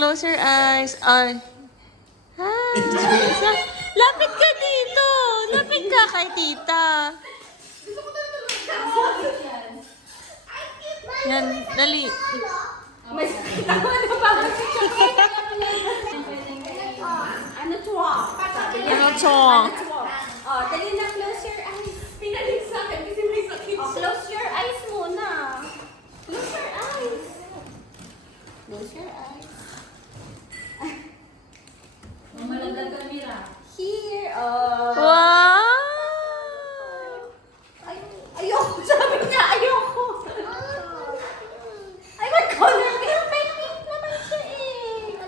Close your eyes. Ay. Hi. Lapit ka dito. Lapit ka kay tita. Yan, dali. Ano chua? Ano chua? Oh, dali na, close your eyes. Pinalig sa akin kasi may sakit. Oh, close your eyes muna. Close your eyes. Close your eyes. Mamalagal ka, Mira. Here, oh. Wow! Ayoko. Sabi niya, ayoko. Ay, may color. Pero may pink naman siya eh.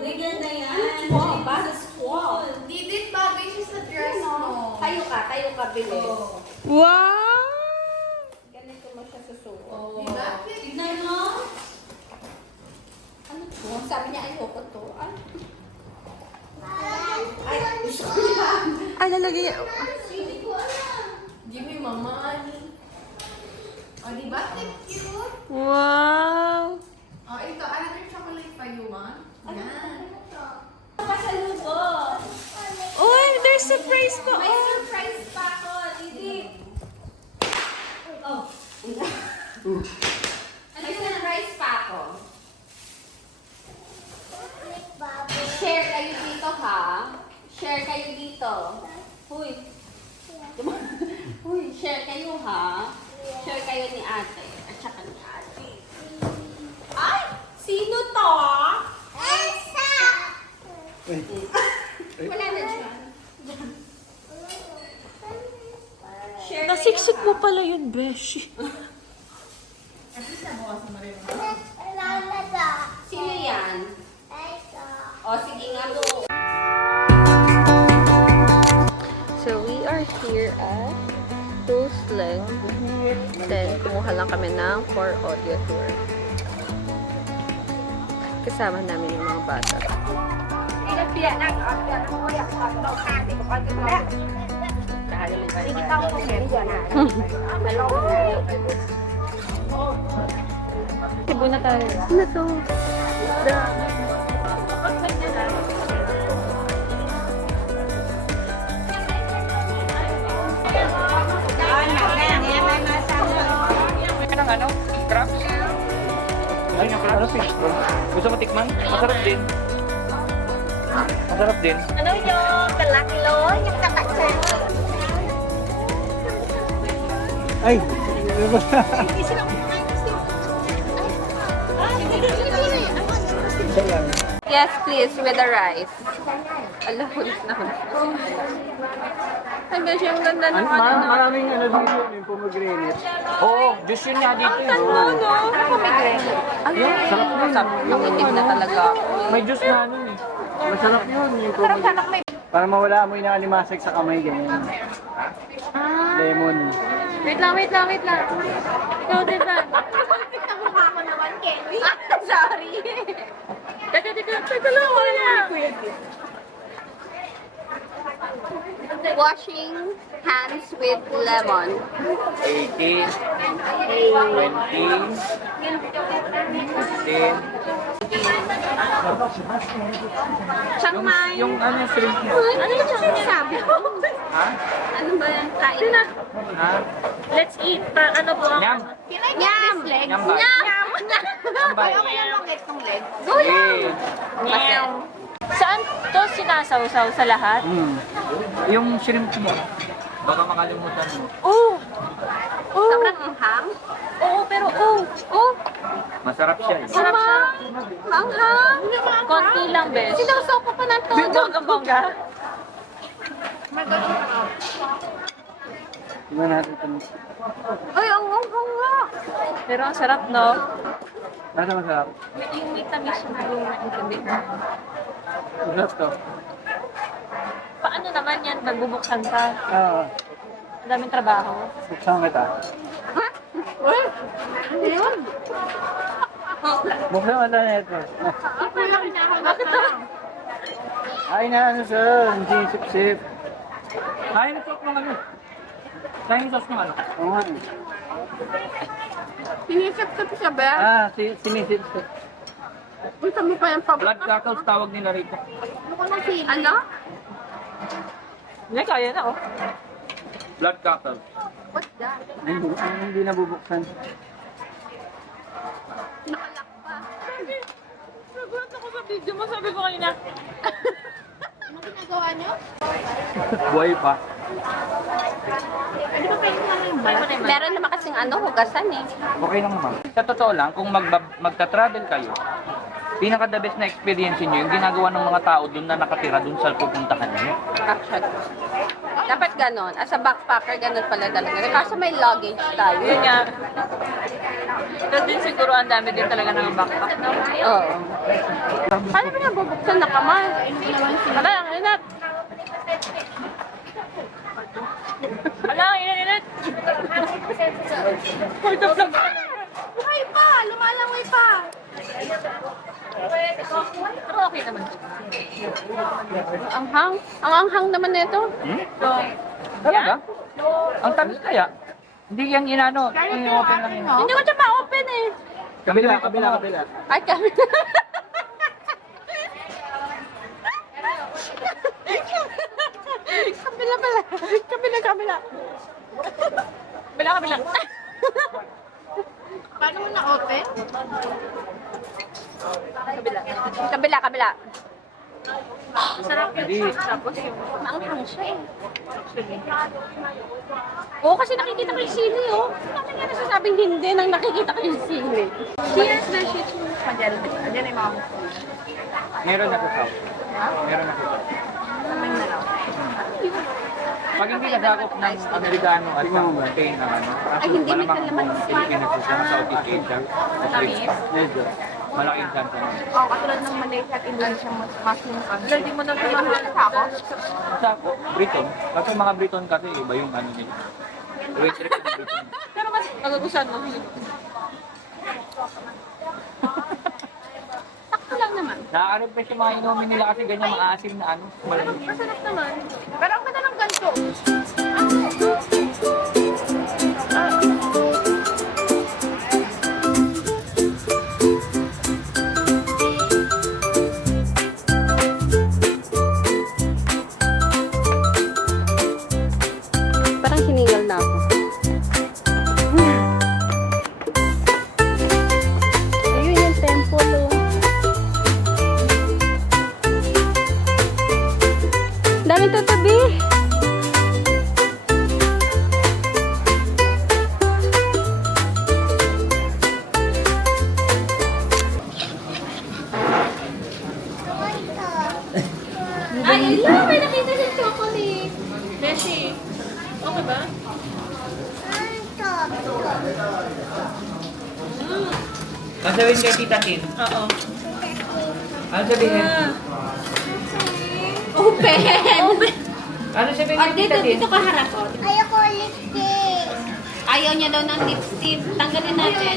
Ganyan na yan. Wow, basta swap. Didit bagay siya sa dress mo. Tayo ka, bilis. Wow! Ganito mo siya susuot. Oh. Diba? Tignan mo. Ano to? Sabi niya, ayoko to. Ay, gusto ko yan. Ay, lalagay. Hindi ko alam. Jimmy, mama. O, diba? Cute. Wow! O, ito. Another chocolate pa you want? Yan. Pasalubong. Uy, there's surprise pa. May surprise pa ako, Didi. Oh. May surprise pa ako. Share kayo dito, ha? Share kayo dito. Huy. Huy, share kayo, ha? Share kayo ni ate. At saka ni ate. Ay! Sino to? Elsa! Wala na dyan. Share Nasiksik mo pala yun, Beshi. Sino yan? O, sige nga go. So, we are here at Toastling. Then, kumuha lang kami ng for audio tour. Kasama namin yung mga bata. Cebu na tayo. Ano to? Ano? Crabs? Ay, nga pala fish bro. Gusto mo tikman? Masarap din. Masarap din. Ano yung kalakilo? Yung kataksan? Ay! Hindi sila kumain kasi. Isa lang. Yes, please, with the rice. Alam ko na. Ay, Beshi, ang ganda ng Maraming ano dito, yung pomegranate. Oo, juice yun nga dito. no? Pomegranate. Sarap yun. Makinig na talaga. May juice nga nun eh. Masarap yun, yung pomegranate. Para mawala amoy ng alimasag sa kamay, ganyan. Lemon. Wait lang. Ikaw din ba? Nakamukha ko naman, Kelly. Sorry. Teka lang, wala. Washing hands with lemon. 18, 20, 15. Chiang Mai. Yung ano, shrimp mo. Ano yung sinasabi ko? Ha? Ano ba yan? Kain. Ha? Let's eat. Ano po ang... Nyam. Can I get this leg? Nyam ba? Nyam ba? Okay lang mag-get tong leg. Okay. Saan to sinasawsaw sa lahat? Yung shrimp mo. Baka makalimutan mo. Oh! Sobrang anghang. Oo, pero Masarap siya eh. sarap siya. Anghang. Konti lang, Besh. Sinawsaw ko pa ng todo. Bongga. Tingnan natin ito. Ay, ang nga. Pero ang sarap, no? Nasa masarap? Yung may tamis yung buong naintindihan. Masarap to. Paano naman yan pag bubuksan ka? Oo. Ang daming trabaho. Buksan kita. Ha? Uy! Ano yun? Buksan kita na ito. Bakit na? Ay na ano sir, hindi sip-sip. Kain na sauce ng ano. Kain na sauce ng ano. Oo nga. Sinisip-sip siya ba? Sinisip-sip. Uy, kami pa yung pabot. Blood cockles tawag nila rito. Ano? Hindi, kaya na, oh. Blood cockles. What's that? Hindi nabubuksan. Nakalak pa. Nagulat ako sa video mo, sabi ko kanina. Ano ginagawa niyo? Buhay pa. Hindi pa pwede naman yung balat. Meron naman kasing hugasan eh. Okay lang naman. Sa totoo lang, kung magta-travel kayo, pinaka-the best na experience nyo, yung ginagawa ng mga tao doon na nakatira doon sa pupuntahan nyo. Actually. Dapat ganon. As a backpacker, ganon pala talaga. Kaso may luggage tayo. Yun nga. Tapos din siguro ang dami din talaga ng backpack. No? Oo. Paano ba na bubuksan na kamay? Wala, ang inat. Wala, ang inat. Hold up lang. Buhay pa! Lumalangoy pa! Pero okay naman. Ang hang. Ang anghang naman nito. So, Talaga? Ang tamis kaya? Hindi yan inano. I-open lang yun. hindi ko siya ma-open eh. Kabila. Ay, kami. Kabila pala. Kabila. Kabila. Paano mo na-open? Kabila. Sarap Hindi. Tapos yung maanghang siya eh. Oo, kasi nakikita ko yung sili oh. Bakit nga nasasabing hindi nang nakikita ko yung sili? Cheers, Beshi. Diyan ay mga Meron na sa south. Meron na sa south. Pag hindi nasakop ng Amerikano at ng Spain na ano, Ay, hindi, may kalaman. Pilipinas sa Southeast Asia. Tamis? Medyo. Malaking chance na. Oh, katulad ng Malaysia at Indonesia, mushroom kami. Hindi mo na Mahal sa ako? Sa Briton. Kasi mga Briton kasi iba yung ano nila. Wait, trip ng Briton. Pero mas nagagusan mo. Takto lang naman. Nakaka-refresh yung mga inumin nila kasi ganyan maasim na ano. Malamig. Masarap naman. Pero ang ganda ng ganito. Parang hiningal na ako. Ayun yung temple oh. Daming tatabi. Ay, yun! May nakita siyang chocolate. Beshi, okay ba? Ano sabihin kay Tita Tin? Oo. Ano sabihin? Open! Ano sabihin O, kay Tita Tin? dito ka harap o. Ayoko lipstick. Ayaw niya daw ng lipstick. Tanggalin natin.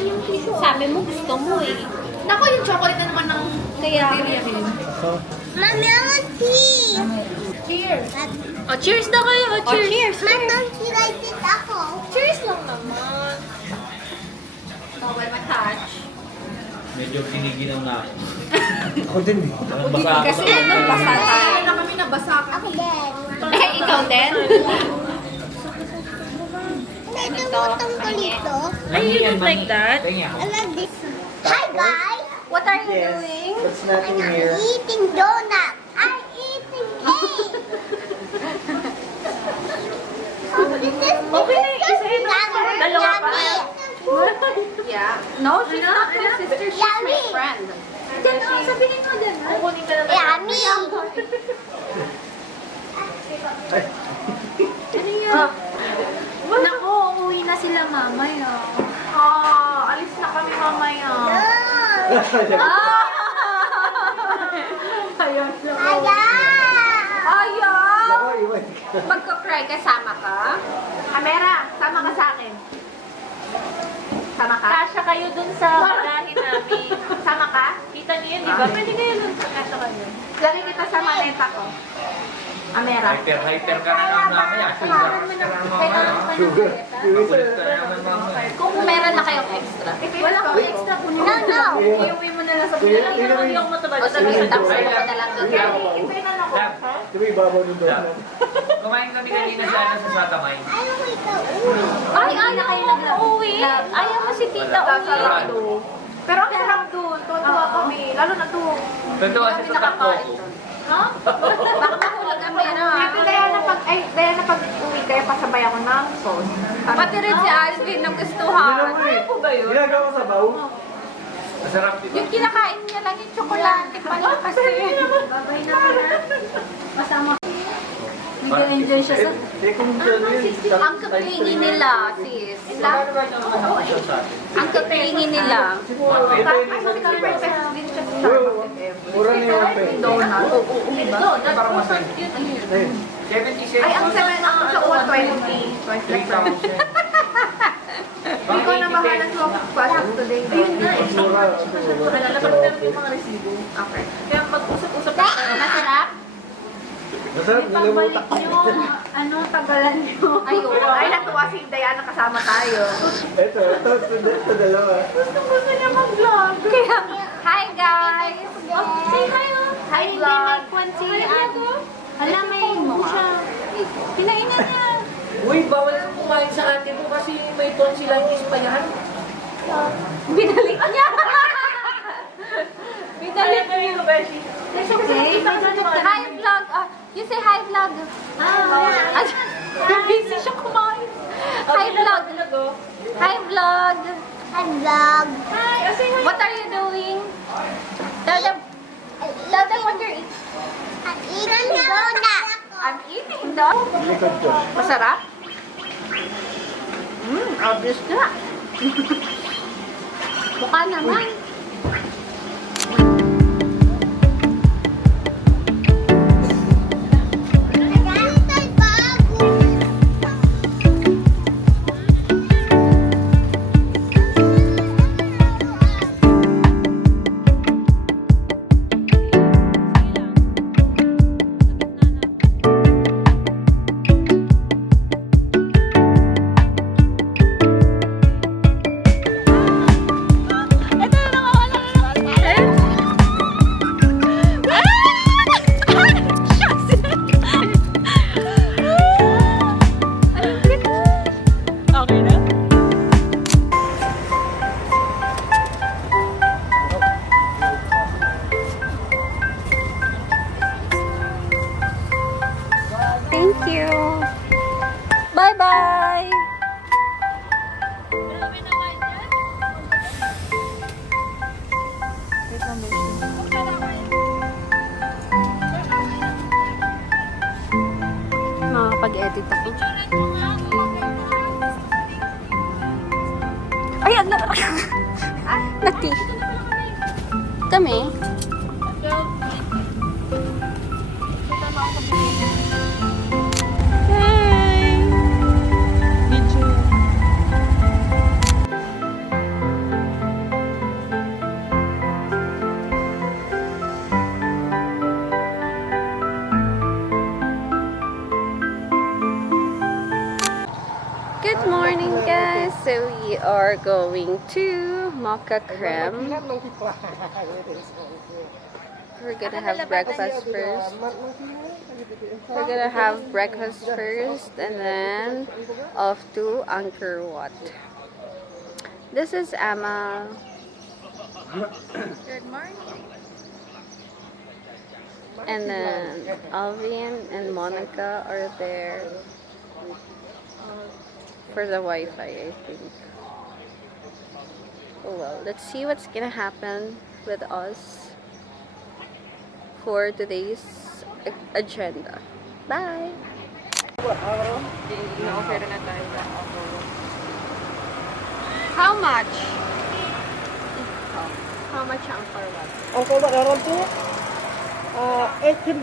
Sabi mo, gusto mo eh. Naku, yung chocolate na naman ng Kaya, Mami, I want tea. Cheers. Oh, cheers na kayo. Oh, cheers. cheers. Mami, don't you like it ako? Cheers lang naman. Bawal ma-touch. Medyo giniginaw na ako. Ako din eh. Basa ako. Kasi ano, basa tayo. na kami nabasa ka. Ako din. Eh, ikaw din? Ito, tungkol ito. Ay, you don't like that? Kaya I like this. Hi, guys. What are you doing? There's nothing here. Eating donut. I'm eating cake. This is Okay na, isa-isa. Dalawa pa. Yeah. No, she's not my sister. She's my Yummy. friend. Diyan o, sabihin mo dyan. Kukunin ka na Yummy. Ano yan? Ayaw. Magka-cry kasama ka? Camera, sama ka sa akin. Sama ka? Kasya kayo dun sa bagahe namin. Sama ka? Kita niyo yun, di ba? Pwede kayo dun sa kasya kayo. Lagi kita sa maleta ko. Camera. Hyper ka na naman mamaya. Sugar ka na naman mamaya. Sugar. Makulit ka na naman mamaya. Kung meron na kayong extra. Wala akong extra po. No. Iuwi mo na lang sa pila. Hindi ako matubad. O sabihin, tapos ako na lang doon. Lab, Sabi, ibabaw nung Lab. Kumain kami kanina sa Satamay. Ay, na kayo nag-uwi. Ayaw mo si tita uwi. Pero ang sarap doon. Tuwa kami. Lalo na doon. Totoo kasi sa Takoko. Ha? Baka mahulog ang pera. Diana, pag uwi kayo, pasabay ako ng sauce. Pati rin si Alvin nagustuhan. Ano po ba yun? Ginagawa sa baw? Masarap diba? Yung kinakain niya lang yung tsokolate pala kasi. Babay na pala. Masama. Nag-enjoy siya sa... Kung yun, Ang kapingin nila, sis. Ang kapingin nila. mura na yung pera. Donut. Parang mas 70 cents. Ay, ang 7 ako sa 120. 3,000. Hindi ko na mahalan sa pasok today. Ayun nga. Mura. Okay. Kaya mag-usap-usap na tayo. Masarap? Masarap, nalimutak. Ano, tagalan nyo? Ayun. Ay, natuwa si Diana kasama tayo. Ito dalawa. Gusto niya mag-vlog. Kaya, hi guys! Say hi, oh. Hi, vlog. Hala, may siya. Kinainan niya. Uy, bawal kang kumain sa ate mo kasi may tonsillitis pa yan. Binalik niya. Binalik niya. It's okay. Hi vlog. You say hi vlog. Busy siya kumain. Hi vlog. Hi vlog. Hi vlog. What are you doing? Tell them what you're eating. I'm eating donut. I'm eating dog. Likod ko. Masarap? Obvious na. Mukha naman. Thank you. Bye-bye. Makakapag-edit ako. Ay, ala! Nati. Kami? Hey! Video. Good morning, guys. So we are going to Mocha Creme. We're gonna have breakfast first. We're gonna have breakfast first and then off to Angkor Wat. This is Emma. Good morning. And then Alvin and Monica are there for the Wi-Fi, I think. Oh well, let's see what's gonna happen with us for today's agenda. Bye! How much? How much ang for what? Ang kubat naran po, $18.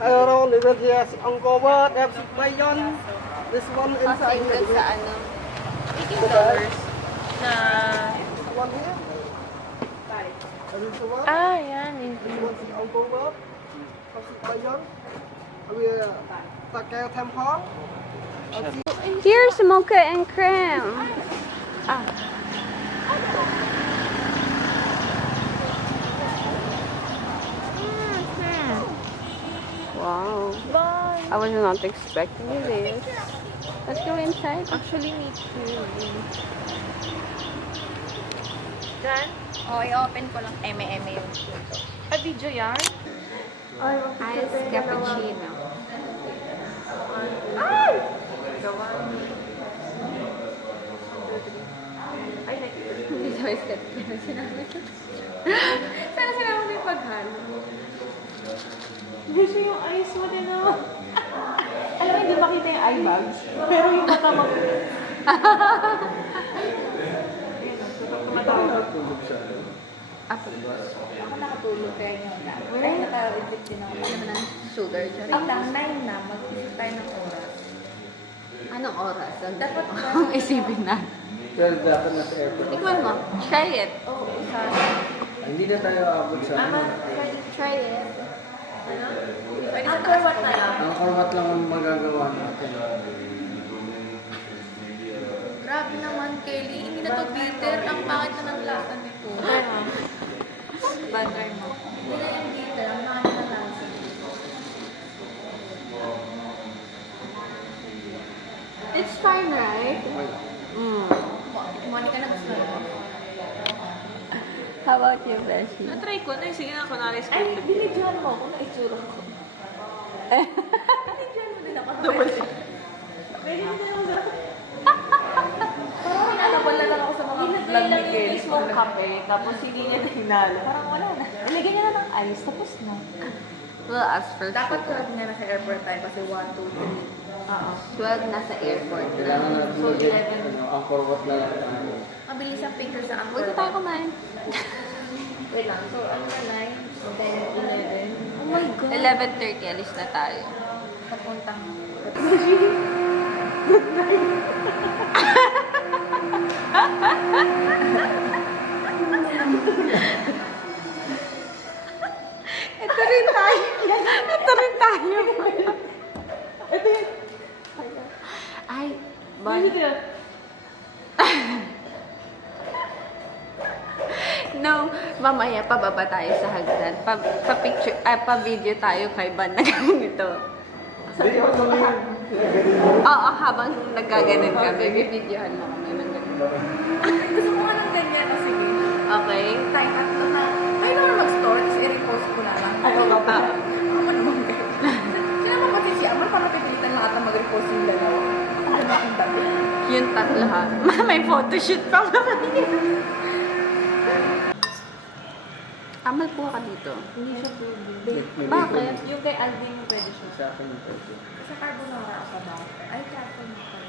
Around the yes, ang kubat, FC Bayon. This one inside. Costing dun sa ano? $18 na... One here. And this one. Yan. This one is ang kubat. FC Bayon. We Takeo Temple. Here's mocha and cream. Wow. I was not expecting this. Let's go inside. Actually, me too. Jan? O, i-open ko lang. Eme-eme yung Video yan? Ice cappuccino. Hindi sa ice cappuccino. Sinabi ko. Pero sinabi mo yung paghalo. Gusto yung eyes mo din oh. Alam mo, hindi makita yung eye bags. Pero yung mata mo. Ako nakatulog kaya nyo na. Ay, naka-reject din ako. Alam mo na, sugar dyan. Ang 9 na, mag-isip tayo ng oras. Anong oras? Dapat Ang isipin na. 12 dapat na sa airport. Tikman mo. Try it. Oo, isa. Hindi na tayo aabot sa ano. Try it. Pwede sa taas ko na lang. Ang kubat lang ang magagawa natin. Grabe naman, Kelly. Hindi na to bitter. Ang pangit na ng lasa nito. Butter mo. Hindi na yung bitter. Ang pangit na lasa. It's fine, right? Kumani ka na gusto mo. How about you, Beshi? Na-try ko na. Sige na, kunwari Ay, scripted. binidyohan mo kung naitsura ko. Binidyohan mo din ako. Double. Parang hinanabala lang ako sa mga vlog ni Kelly. Mismong kape, tapos hindi niya na hinalo. Parang wala na. Ilagay niya na ng ice, tapos na. We'll ask for Dapat sugar. 12 nga nasa airport tayo kasi 1, 2, 3. Oo. 12 nasa airport na. Kailangan natin So, maging 11. ang kubat na lang tayo. Mabilis ang picture sa Huwag Angkor. na tayo kumain. Wait lang. So, ano na 9, 10, 11. Oh my God. 11:30, alis na tayo. Papuntang. Ito rin tayo. Ito rin tayo. Ito yun. Ay, Bakit yun? no, mamaya pababa tayo sa hagdan. Pa-picture, pa-video tayo kay Ban na ganito. Hindi ako tuloy. Oo, habang nagkaganon kami, bibidyohan mo kami ng ganito. Gusto mo nga ng ganyan. O sige. Okay? Time at to na. Ay, naman mag-store. Tapos i-repost ko na lang. Ayaw ka pa. Ano naman kayo? Sino naman pati si Amor? Paano pipilitan lahat ang mag-repost yung dalawa? Ang ganda ang dami. Yung tatlo ha. May photoshoot pa naman. Amal po ka dito. Hindi siya pwede. Bakit? Yung kay Alvin pwede siya. Sa akin ito. Sa carbonara ako ba? Ay, carbonara.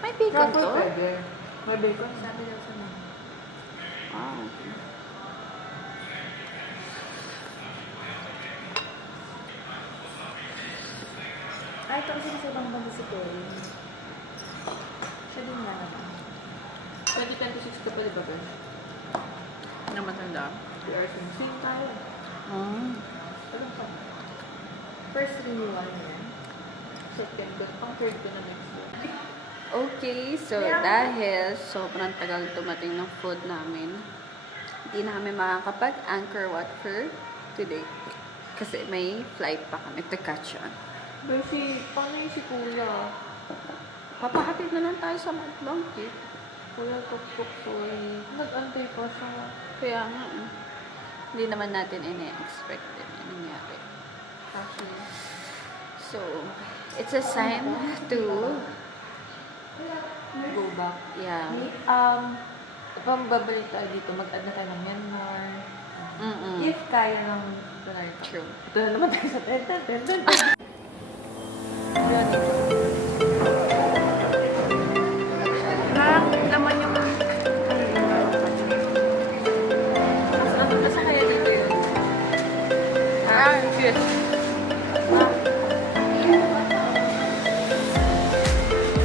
May bacon to? Pwede. May bacon. Sabi daw sa mga. Ah, okay. Ay, ito kasi sa ibang banda si Kelly. Siya din nga naman. 2026 ka pa, di ba, Ben? Ano matanda? Same tayo. Ah. Alam ka. First renewal niya. Second ko. Pang third ko na next year. Okay, so dahil sobrang tagal tumating ng food namin, hindi na kami makakapag-Angkor Wat for today. Kasi may flight pa kami to catch on. Beshi, paano yung si Kuya? Papahatid na lang tayo sa Mount Bangkit. Kuya, tuktok, sorry. Nag-antay pa siya. Kaya nga, hindi naman natin ine-expect din yung nangyari. Actually. So, it's a sign to, Go back. yeah. Pambabalik tayo dito. Mag-add na tayo ng Myanmar. Mm-mm. If kaya ng Donald True. Ito na naman tayo sa 10. Parang naman yung Yes.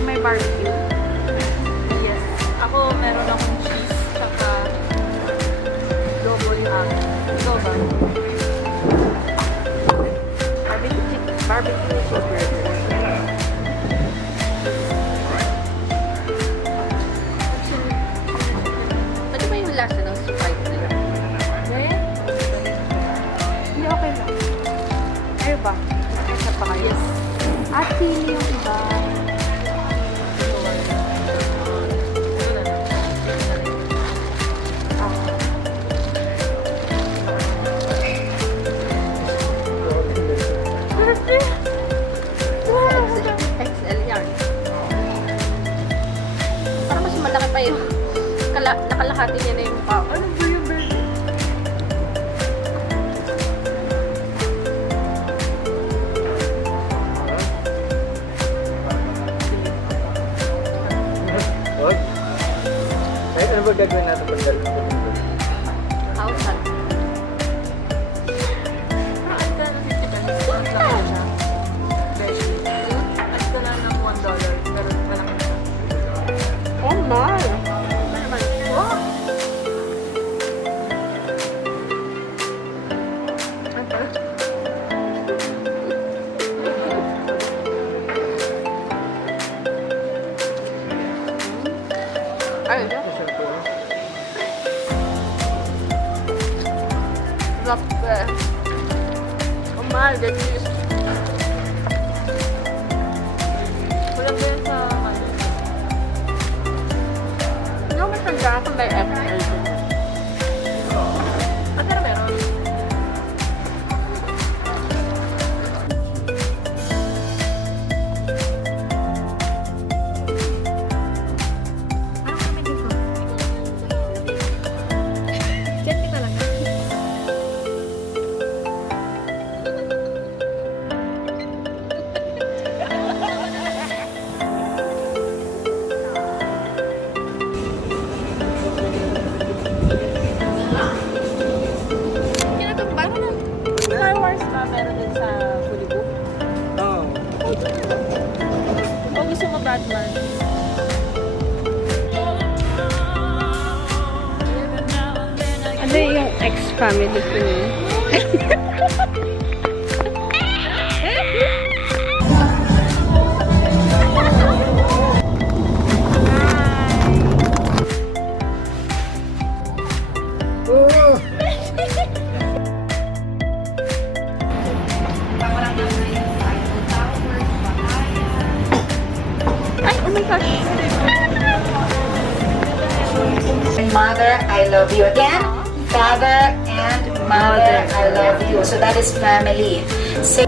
May barbecue. Yes. Ako, meron akong cheese, saka double yung akin. Ikaw ba? Barbecue cheeseburger. Ano ba yung lasa ng Sprite nila? Hindi, okay lang. Ayaw ba? Isa pa kayo? Yes. At chili yung iba. XL yan. Parang mas malaki pa yung nakalahati niya na yung mukha. Ano ba yung burger? What? Kahit ano ba gagawin natin pag galing ko dito? Outside. Oh my! Ay, sarap eh. Oh my, the cheese. Walang ba yan sa ano? Hindi ako matanda kung may XL. At ano meron? Star Wars ba meron din sa Bulibu? Oo. O gusto mo Batman? Ano yung ex-family ko niya? Ay, oh my gosh! Mother, I love you again. Father and mother, I love you. So that is family. Say